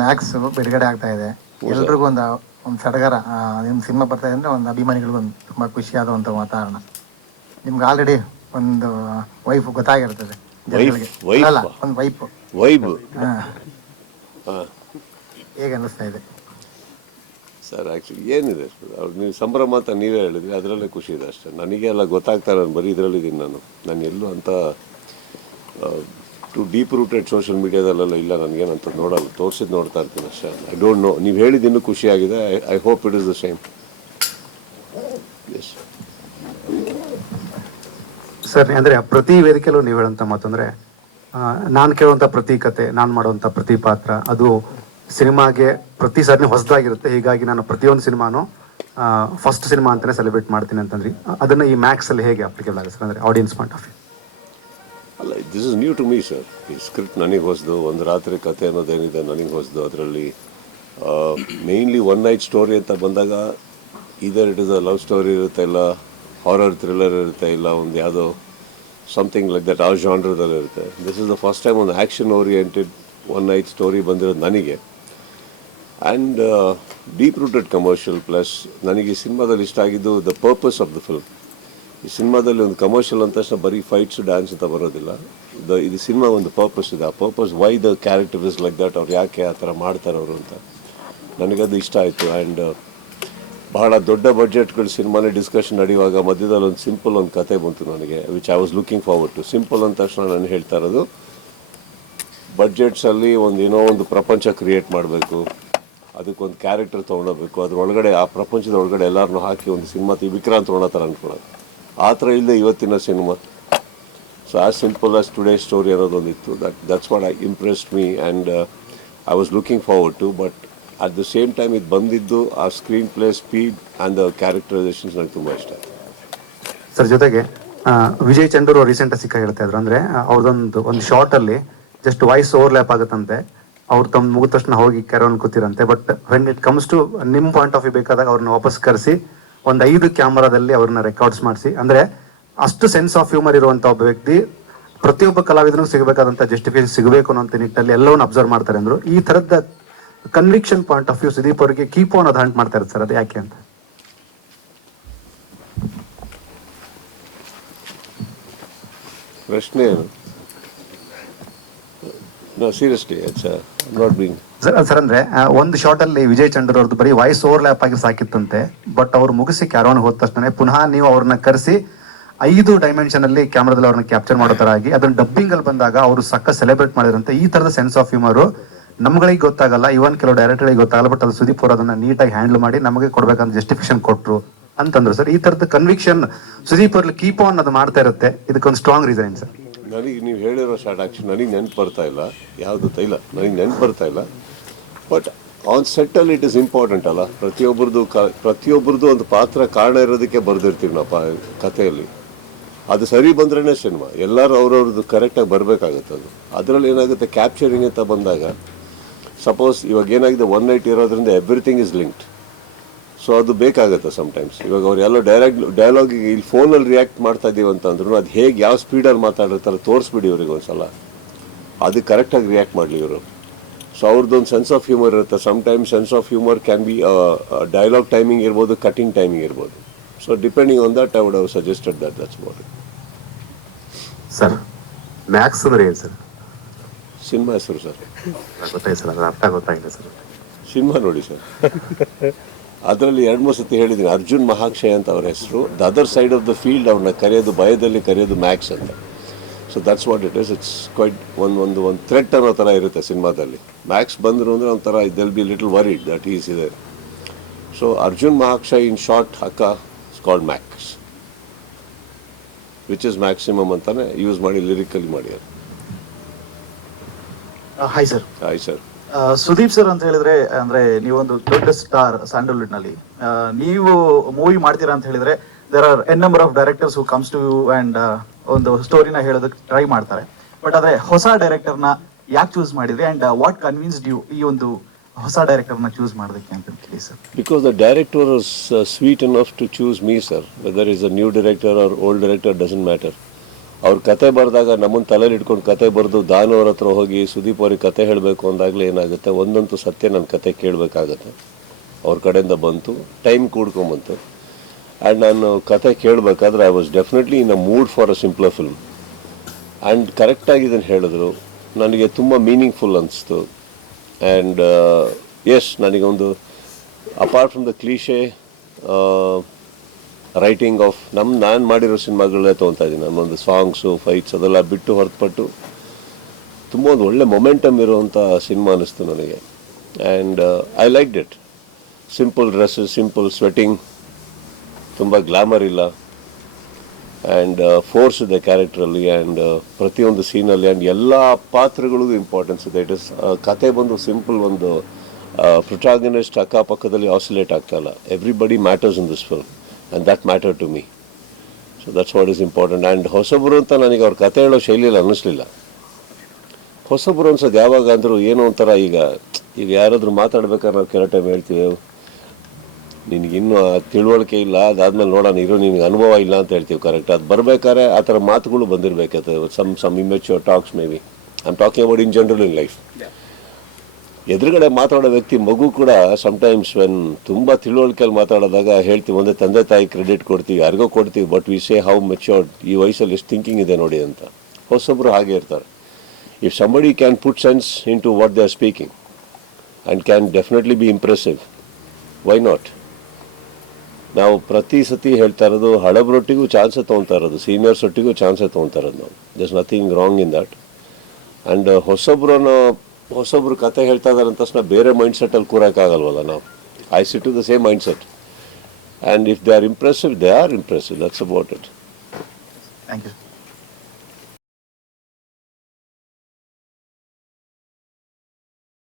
Max ಬಿಡುಗಡೆ ಆಗ್ತಾ ಇದೆ. ಎಲ್ರಿಗೂ ಒಂದು ಒಂದು ಸಡಗರ ನಿಮ್ಮ ಸಿನಿಮಾ ಬರ್ತಾ ಇದೆ ಅಂದರೆ ಒಂದು ಅಭಿಮಾನಿಗಳಿಗೂ ಒಂದು ತುಂಬ ಖುಷಿಯಾದಂಥ ವಾತಾವರಣ. ನಿಮ್ಗೆ ಆಲ್ರೆಡಿ ಒಂದು ವೈಫ್ ಗೊತ್ತಾಗಿರ್ತದೆ. ಅಲ್ಲ ಒಂದು ವೈಫ್ ವೈಫ್ ಹಾಂ. ಹೇಗೆ ಅನ್ನಿಸ್ತಾ ಇದೆ? ಸರ್ ಆ್ಯಕ್ಚುಲಿ ಏನಿದೆ? ಅವ್ರು ನೀವು ಸಂಭ್ರಮ ಅಂತ ನೀವೇ ಹೇಳಿದ್ರಿ ಅದರಲ್ಲೇ ಖುಷಿ ಇದೆ ಅಷ್ಟೇ. ನನಗೆ ಎಲ್ಲ ಗೊತ್ತಾಗ್ತಾ ನಾನು ಬರೀ ಇದರಲ್ಲಿದ್ದೀನಿ ನಾನು. ನಾನು ಎಲ್ಲೂ ಅಂತ ಟು ಡೀಪ್ ರೂಟೆಡ್ ಸೋಷಿಯಲ್ ಮೀಡಿಯಾದಲ್ಲೆಲ್ಲ ಇಲ್ಲ ಅಂತ ನೋಡಲ್ಲ ತೋರಿಸಿದ್ದು ನೋಡ್ತಾ ಇರ್ತೀನಿ ಅಷ್ಟೇ. ಐ ಡೋಂಟ್ ನೋ ನೀವು ಹೇಳಿದ ಇನ್ನೂ ಖುಷಿಯಾಗಿದೆ I I hope it is the same yes sir, ಅಂದ್ರೆ ಪ್ರತಿ ವೇದಿಕೆಯಲ್ಲೂ ನೀವು ಹೇಳಂತ ಮಾತಂದ್ರೆ ನಾನು ಕೇಳುವಂಥ ಪ್ರತಿ ಕತೆ, ನಾನು ಮಾಡುವಂತ ಪ್ರತಿ ಪಾತ್ರ, ಅದು ಸಿನಿಮಾಗೆ ಪ್ರತಿ ಸರ್ನಿ ಹೊಸದಾಗಿರುತ್ತೆ. ಹೀಗಾಗಿ ನಾನು ಪ್ರತಿಯೊಂದು ಸಿನಿಮಾನು ಫಸ್ಟ್ ಸಿನಿಮಾ ಅಂತಲೇ ಸೆಲೆಬ್ರೇಟ್ ಮಾಡ್ತೀನಿ ಅಂತಂದ್ರಿ. ಅದನ್ನು ಅದನ್ನ ಈ ಮ್ಯಾಕ್ಸಲ್ಲಿ ಹೇಗೆ ಅಪ್ಲಿಕೇಬಲ್ ಆಗುತ್ತೆ ಸರ್, ಅಂದ್ರೆ ಆಡಿಯನ್ಸ್ ಪಾಯಿಂಟ್ ಆಫ್ ವ್ಯೂ ಅಲ್ಲ this is new to me sir ಈ ಸ್ಕ್ರಿಪ್ಟ್ ನನಗೆ ಹೊಸದು, ಒಂದು ರಾತ್ರಿ ಕತೆ ಅನ್ನೋದೇನಿದೆ ನನಗೆ ಹೊಸದು ಅದರಲ್ಲಿ. ಮೇಯ್ನ್ಲಿ ಒನ್ ನೈಟ್ ಸ್ಟೋರಿ ಅಂತ ಬಂದಾಗ ಇದರ್ it is a love story ಇರುತ್ತೆ ಇಲ್ಲ ಹಾರರ್ ಥ್ರಿಲ್ಲರ್ ಇರುತ್ತೆ ಇಲ್ಲ, ಒಂದು ಯಾವುದೋ ಸಮಥಿಂಗ್ ಲೈಕ್ ದಟ್ ಆ ಜಾಂಡ್ರದಲ್ಲಿ ಇರುತ್ತೆ. This is the first time ಒಂದು action oriented one night story ಬಂದಿರೋದು ನನಗೆ. And deep rooted commercial plus ನನಗೆ ಸಿನಿಮಾದಲ್ಲಿ ಇಷ್ಟ ಆಗಿದ್ದು the purpose of the film ಈ ಸಿನಿಮಾದಲ್ಲಿ ಒಂದು ಕಮರ್ಷಿಯಲ್ ಅಂದ ತಕ್ಷಣ ಬರೀ ಫೈಟ್ಸ್ ಡ್ಯಾನ್ಸ್ ಅಂತ ಬರೋದಿಲ್ಲ. ದ ಇದು ಸಿನಿಮಾ ಒಂದು ಪರ್ಪಸ್ ಇದೆ. ಆ purpose why the character is like that ಅವ್ರು ಯಾಕೆ ಆ ಥರ ಮಾಡ್ತಾರೆ ಅವರು ಅಂತ. ನನಗದು ಇಷ್ಟ ಆಯಿತು. ಆ್ಯಂಡ್ ಬಹಳ ದೊಡ್ಡ ಬಡ್ಜೆಟ್ಗಳು ಸಿನಿಮಾನೇ ಡಿಸ್ಕಷನ್ ನಡೆಯುವಾಗ ಮಧ್ಯದಲ್ಲಿ ಒಂದು ಸಿಂಪಲ್ ಒಂದು ಕತೆ ಬಂತು ನನಗೆ which I was looking forward to simple ಅಂದ ತಕ್ಷಣ ನಾನು ಹೇಳ್ತಾ ಇರೋದು ಬಡ್ಜೆಟ್ಸಲ್ಲಿ ಒಂದು ಏನೋ ಒಂದು ಪ್ರಪಂಚ ಕ್ರಿಯೇಟ್ ಮಾಡಬೇಕು. ಅದಕ್ಕೊಂದು ಕ್ಯಾರೆಕ್ಟರ್ ತೊಗೊಳಬೇಕು ಅದ್ರ ಒಳಗಡೆ ಆ ಪ್ರಪಂಚದ ಒಳಗಡೆ ಎಲ್ಲರನ್ನೂ ಹಾಕಿ ಒಂದು ಸಿನಿಮಾ ತಿ ವಿಕ್ರಾಂತ್ ತೊಗೊಳೋ ಥರ ಅನ್ಕೊಳ್ಳೋದು. ಆ ಥರ ಇಲ್ಲದೆ ಇವತ್ತಿನ ಸಿನಿಮಾ. ಸೊ ಆ simple as today story ಅನ್ನೋದೊಂದಿತ್ತು. That that's what I impressed me and I was looking forward to but at the same time ಇದು ಬಂದಿದ್ದು ಆ screenplay speed and the characterisations ನನಗೆ ತುಂಬ ಇಷ್ಟ. ಸರ್ ಜೊತೆಗೆ ವಿಜಯ್ ಚಂಡೂರು ರೀಸೆಂಟ್ ಸಿಕ್ಕ ಹೇಳ್ತಾ ಇದ್ರು. ಅಂದ್ರೆ ಅವ್ರದೊಂದು, ಒಂದು ಶಾರ್ಟ್ ಅಲ್ಲಿ ಜಸ್ಟ್ ವಾಯ್ಸ್ ಓವರ್ಲ್ಯಾಪ್ ಆಗುತ್ತಂತೆ. ಅವ್ರು ತಮ್ಮ ಮುಗಿದ ತಕ್ಷಣ ಹೋಗಿ caravan ಕೂತಿರಂತೆ. But when it comes to ನಿಮ್ ಪಾಯಿಂಟ್ ಆಫ್ ವ್ಯೂ ಬೇಕಾದಾಗ ಅವ್ರನ್ನ ವಾಪಸ್ ಕರೆಸಿ ಒಂದ್ ಐದು ಕ್ಯಾಮರಾದಲ್ಲಿ ಅವ್ರನ್ನ ರೆಕಾರ್ಡ್ಸ್ ಮಾಡಿಸಿ. ಅಂದ್ರೆ ಅಷ್ಟು ಸೆನ್ಸ್ ಆಫ್ ಹ್ಯೂಮರ್ ಇರುವಂತ ಒಬ್ಬ ವ್ಯಕ್ತಿ ಪ್ರತಿಯೊಬ್ಬ ಕಲಾವಿದನೂ ಸಿಗಬೇಕಾದಂತ ಜಸ್ಟಿಫಿಕೇಶನ್ ಸಿಗಬೇಕು ಅನ್ನೋ ನಿಟ್ಟಲ್ಲಿ ಎಲ್ಲವನ್ನು ಅಬ್ಸರ್ವ್ ಮಾಡ್ತಾರೆ ಅಂದ್ರು. ಈ ತರದ conviction point of view Sudeep ಅವರಿಗೆ ಕೀಪ್ ಆನ್ ಅದು ಹಂಟ್ ಮಾಡ್ತಾ ಇರ್ತಾರೆ ಸರ್ ಅದು ಯಾಕೆ ಅಂತ. ಪ್ರಶ್ನೆ. ನೋ ಸೀರಿಯಸ್ಲಿ ಸರ್ ಸರ್ ಅಂದ್ರೆ ಒಂದು ಶಾರ್ಟ್ ಅಲ್ಲಿ ವಿಜಯ್ ಚಂದ್ರ ಅವ್ರದ್ದು ಬರೀ ವಾಯ್ಸ್ ಓವರ್ಲ್ಯಾಪ್ ಆಗಿ ಸಾಕಿತ್ತಂತೆ. ಬಟ್ ಅವ್ರು ಮುಗಿಸಿ ಕ್ಯಾರೋನ್ ಹೋದ ತಕ್ಷಣ ಪುನಃ ನೀವು ಅವ್ರನ್ನ ಕರೆಸಿ ಐದು ಡೈಮೆನ್ಷನ್ ಅಲ್ಲಿ ಕ್ಯಾಮ್ರಾದಲ್ಲಿ ಅವ್ರನ್ನ ಕ್ಯಾಪ್ಚರ್ ಮಾಡೋ ತರ ಆಗಿ, ಅದನ್ನ ಡಬ್ಬಿಂಗ್ ಅಲ್ಲಿ ಬಂದಾಗ ಅವರು ಸಕ್ಕ ಸೆಲೆಬ್ರೇಟ್ ಮಾಡಿದ್ರಂತೆ ಈ ತರದ ಸೆನ್ಸ್ ಆಫ್ ಹ್ಯೂಮರ್ ನಮ್ಗಳಿಗೆ ಗೊತ್ತಾಗಲ್ಲ ಇವನ್ ಕೆಲವು ಡೈರೆಕ್ಟರ್ಗಳಿಗೆ ಗೊತ್ತಾಗಲ್ಲ ಬಟ್ ಅದು ಸುದೀಪ್ ಅವರು ಅದನ್ನ ನೀಟಾಗಿ ಹ್ಯಾಂಡಲ್ ಮಾಡಿ ನಮಗೆ ಕೊಡ್ಬೇಕಂತ ಜಸ್ಟಿಫಿಕೇಶನ್ ಕೊಟ್ರು ಅಂತಂದ್ರು ಸರ್. ಈ ತರದ ಕನ್ವಿಕ್ಷನ್ ಸುದೀಪ್ ಅವ್ರಲ್ಲಿ ಕೀಪ್ ಆನ್ ಅದು ಮಾಡ್ತಾ ಇರುತ್ತೆ. ಇದಕ್ಕೊಂದು ಸ್ಟ್ರಾಂಗ್ ರೀಸನ್ ಸರ್? ನನಗೆ ನೀವು ಹೇಳಿರೋ ಶಾರ್ಟ್ ಆಕ್ಷನ್ ನನಗೆ ನೆನಪು ಬರ್ತಾ ಇಲ್ಲ. ಯಾವುದು ತೈಲ? ನನಗೆ ನೆನಪು ಬರ್ತಾ ಇಲ್ಲ. ಬಟ್ ಆನ್ ಸೆಟ್ಟಲ್ಲಿ ಇಟ್ ಇಸ್ ಇಂಪಾರ್ಟೆಂಟ್ ಅಲ್ಲ? ಪ್ರತಿಯೊಬ್ಬರದು ಕ ಪ್ರತಿಯೊಬ್ಬರದು ಒಂದು ಪಾತ್ರ ಕಾರಣ ಇರೋದಕ್ಕೆ ಬರೆದಿರ್ತೀವಿ ನಾವು ಕಥೆಯಲ್ಲಿ. ಅದು ಸರಿ ಬಂದ್ರೇ ಸಿನಿಮಾ ಎಲ್ಲರೂ ಅವ್ರವ್ರದ್ದು ಕರೆಕ್ಟಾಗಿ ಬರಬೇಕಾಗುತ್ತೆ ಅದು. ಅದರಲ್ಲಿ ಏನಾಗುತ್ತೆ? ಕ್ಯಾಪ್ಚರಿಂಗ್ ಅಂತ ಬಂದಾಗ ಸಪೋಸ್ ಇವಾಗ ಏನಾಗಿದೆ? ಒನ್ ನೈಟ್ ಇರೋದ್ರಿಂದ ಎವ್ರಿಥಿಂಗ್ ಇಸ್ ಲಿಂಕ್ಡ್ ಸೊ ಅದು ಬೇಕಾಗುತ್ತೆ ಸಮಟೈಮ್ಸ್ ಇವಾಗ ಅವ್ರು ಎಲ್ಲೋ ಡೈರೆಕ್ಟ್ ಡೈಲಾಗಿಗೆ ಇಲ್ಲಿ ಫೋನಲ್ಲಿ ರಿಯಾಕ್ಟ್ ಮಾಡ್ತಾ ಇದ್ದೀವಿ ಅಂತಂದ್ರು ಅದು ಹೇಗೆ, ಯಾವ ಸ್ಪೀಡಲ್ಲಿ ಮಾತಾಡಿರ್ತಾರೆ ತೋರಿಸ್ಬಿಡಿ ಇವ್ರಿಗೆ ಒಂದ್ಸಲ. ಅದು ಕರೆಕ್ಟಾಗಿ ರಿಯಾಕ್ಟ್ ಮಾಡಲಿ ಇವರು. ಸೊ ಅವ್ರದ್ದೊಂದು ಸೆನ್ಸ್ ಆಫ್ ಹ್ಯೂಮರ್ ಇರುತ್ತೆ some time sense of humour can be dialogue timing ಇರ್ಬೋದು ಕಟಿಂಗ್ ಟೈಮಿಂಗ್ ಇರ್ಬೋದು. So depending on that I would have suggested that that's about sir Max ಅಂದ್ರೆ ಏನು ಸರ್? ಸಿನಿಮಾ ಹೆಸರು sir. ಗೊತ್ತಾಯ್ತು sir ಅರ್ಥ ಗೊತ್ತಾಗಿಲ್ಲ sir. Cinema ನೋಡಿ ಸರ್. ಅದರಲ್ಲಿ ಎರಡು ಮೂರು ಸತಿ ಹೇಳಿದ್ದೀನಿ ಅರ್ಜುನ್ ಮಹಾಕ್ಷಯ ಅಂತ ಅವ್ರ ಹೆಸರು. The other side of the field ಅವ್ರನ್ನ ಕರೆಯೋದು ಭಯದಲ್ಲಿ ಕರೆಯೋದು ಮ್ಯಾಕ್ಸ್ ಅಂತ. So that's what it is it's quite ಒಂದು ಒಂದು ಒಂದು ಥ್ರೆಟ್ ಅನ್ನೋ ಥರ ಇರುತ್ತೆ ಸಿನಿಮಾದಲ್ಲಿ. ಮ್ಯಾಕ್ಸ್ ಬಂದರು ಅಂದರೆ ಒಂಥರ ಇದೆಲ್ be little worried that is ಇದೆ so Arjun Mahaksha in short ಅಕ್ಕ called Max which is maximum ಅಂತಾನೆ ಯೂಸ್ ಮಾಡಿ ಲಿರಿಕಲಿ ಮಾಡ್ಯಾರ hi sir hi sir Sudeep sir ಅಂತ ಹೇಳಿದ್ರೆ ಅಂದ್ರೆ ನೀವೊಂದು ದೊಡ್ಡ ಸ್ಟಾರ್ ಸ್ಯಾಂಡಲ್ವುಡ್ನಲ್ಲಿ ನೀವು ಮೂವಿ ಮಾಡ್ತೀರಾ ಅಂತ ಹೇಳಿದ್ರೆ there are N number of directors who comes to you and ಒಂದು ಸ್ಟೋರಿನ ಹೇಳೋದಕ್ಕೆ ಟ್ರೈ ಮಾಡ್ತಾರೆ. ಬಟ್ ಆದ್ರೆ ಹೊಸ ಡೈರೆಕ್ಟರ್ನ ಯಾಕೆ ಚೂಸ್ ಮಾಡಿದ್ರಿ? ಅಂಡ್ ವಾಟ್ ಕನ್ವಿನ್ಸ್ಡ್ ಯು ಈ ಒಂದು ಹೊಸ ಡೈರೆಕ್ಟರ್ನ ಚೂಸ್ ಮಾಡೋದಕ್ಕೆ ಅಂತ ಹೇಳಿ sir because the director is sweet sweet to choose me sir whether is a new director or old director doesn't matter. ಅವ್ರ ಕತೆ ಬರೆದಾಗ ನಮ್ಮನ್ನು ತಲೆಯಲ್ಲಿ ಇಟ್ಕೊಂಡು ಕತೆ ಬರೆದು ದಾನು ಅವ್ರ ಹತ್ರ ಹೋಗಿ ಸುದೀಪ್ ಅವ್ರಿಗೆ ಕತೆ ಹೇಳಬೇಕು ಅಂದಾಗಲೇ ಏನಾಗುತ್ತೆ? ಒಂದಂತೂ ಸತ್ಯ ನನ್ನ ಕತೆ ಕೇಳಬೇಕಾಗತ್ತೆ. ಅವ್ರ ಕಡೆಯಿಂದ ಬಂತು ಟೈಮ್ ಕೂಡ್ಕೊಂಬಂತು. ಆ್ಯಂಡ್ ನಾನು ಕತೆ ಕೇಳಬೇಕಾದ್ರೆ I was definitely in a mood for a simpler film and ಕರೆಕ್ಟಾಗಿ ಇದನ್ನು ಹೇಳಿದ್ರು. ನನಗೆ ತುಂಬ ಮೀನಿಂಗ್ಫುಲ್ ಅನಿಸ್ತು. ಆ್ಯಂಡ್ ಎಸ್ ನನಗೊಂದು apart from the cliche writing of ನಮ್ಮ ನಾನು ಮಾಡಿರೋ ಸಿನಿಮಾಗಳನ್ನೇ ತೊಗೊತಾ ಇದ್ದೀನಿ. ನಮ್ಮೊಂದು ಸಾಂಗ್ಸು ಫೈಟ್ಸ್ ಅದೆಲ್ಲ ಬಿಟ್ಟು ಹೊರತುಪಟ್ಟು ತುಂಬ ಒಂದು ಒಳ್ಳೆ ಮೊಮೆಂಟಮ್ ಇರುವಂಥ ಸಿನಿಮಾ ಅನ್ನಿಸ್ತು ನನಗೆ. And I like it simple dresses simple setting ತುಂಬ ಗ್ಲಾಮರ್ ಇಲ್ಲ. ಆ್ಯಂಡ್ ಫೋರ್ಸ್ ಇದೆ ಕ್ಯಾರೆಕ್ಟ್ರಲ್ಲಿ ಆ್ಯಂಡ್ ಪ್ರತಿಯೊಂದು ಸೀನಲ್ಲಿ ಆ್ಯಂಡ್ ಎಲ್ಲ ಪಾತ್ರಗಳಿಗೂ ಇಂಪಾರ್ಟೆನ್ಸ್ ಇದೆ. ಇಟ್ ಇಸ್ ಕತೆ ಬಂದು ಸಿಂಪಲ್ ಒಂದು ಪ್ರೊಟಾಗನಿಸ್ಟ್ ಅಕ್ಕಪಕ್ಕದಲ್ಲಿ ಆಸಿಲೇಟ್ ಇಲ್ಲ. Everybody matters in this film and that matter to me so that's what is important and ಹೊಸಬರು ಅಂತ ನನಗೆ ಅವ್ರ ಕತೆ ಹೇಳೋ ಶೈಲಿಯಲ್ಲಿ ಅನ್ನಿಸ್ಲಿಲ್ಲ. ಹೊಸಬರು ಅನ್ಸೋದು ಯಾವಾಗ ಅಂದರೂ ಏನೋ ಒಂಥರ ಈಗ ಈಗ ಯಾರಾದರೂ ಮಾತಾಡ್ಬೇಕಾದ್ರೆ ನಾವು ಕೆಲವು ಟೈಮ್ ಹೇಳ್ತೀವಿ ನಿನಗಿನ್ನೂ ತಿಳುವಳಿಕೆ ಇಲ್ಲ ಅದಾದ್ಮೇಲೆ ನೋಡೋಣ ಇರೋ ನಿನಗೆ ಅನುಭವ ಇಲ್ಲ ಅಂತ ಹೇಳ್ತೀವಿ ಕರೆಕ್ಟ್ ಅದು ಬರಬೇಕಾದ್ರೆ ಆ ಥರ ಮಾತುಗಳು ಬಂದಿರಬೇಕಾಗ್ತದೆ some some immature talks maybe I am talking about in general in life ಎದುರುಗಡೆ ಮಾತಾಡೋ ವ್ಯಕ್ತಿ ಮಗು ಕೂಡ ಸಮ್ಟೈಮ್ಸ್ ವೆನ್ ತುಂಬ ತಿಳುವಳಿಕೆಯಲ್ಲಿ ಮಾತಾಡಿದಾಗ ಹೇಳ್ತೀವಿ ಒಂದೇ ತಂದೆ ತಾಯಿ ಕ್ರೆಡಿಟ್ ಕೊಡ್ತೀವಿ ಯಾರಿಗೋ ಕೊಡ್ತೀವಿ but we say how matured ಈ ವಯಸ್ಸಲ್ಲಿ ಎಷ್ಟು ಥಿಂಕಿಂಗ್ ಇದೆ ನೋಡಿ ಅಂತ. ಹೊಸೊಬ್ಬರು ಹಾಗೆ ಇರ್ತಾರೆ. If somebody can put sense into what they are speaking and can definitely be impressive why not ನಾವು ಪ್ರತಿ ಸತಿ ಹೇಳ್ತಾ ಇರೋದು ಹಳಬ್ರೊಟ್ಟಿಗೂ ಚಾನ್ಸೇ ತೊಗೊತಾ ಇರೋದು ಸೀನಿಯರ್ಸ್ ಒಟ್ಟಿಗೂ ಚಾನ್ಸೇ ತೊಗೊತಾ ಇರೋದು ನಾವು. This nothing wrong in that and ಹೊಸೊಬ್ರನ್ನು, ಹೊಸೊಬ್ರು ಕತೆ ಹೇಳ್ತಾ ಇದ್ದಾರೆ ಅಂತ ತಕ್ಷಣ ಬೇರೆ ಮೈಂಡ್ ಸೆಟ್ಟಲ್ಲಿ ಕೂರೋಕ್ಕಾಗಲ್ವಲ್ಲ ನಾವು. I sit to the same mindset and if they are impressive they are impressive that's about it thank you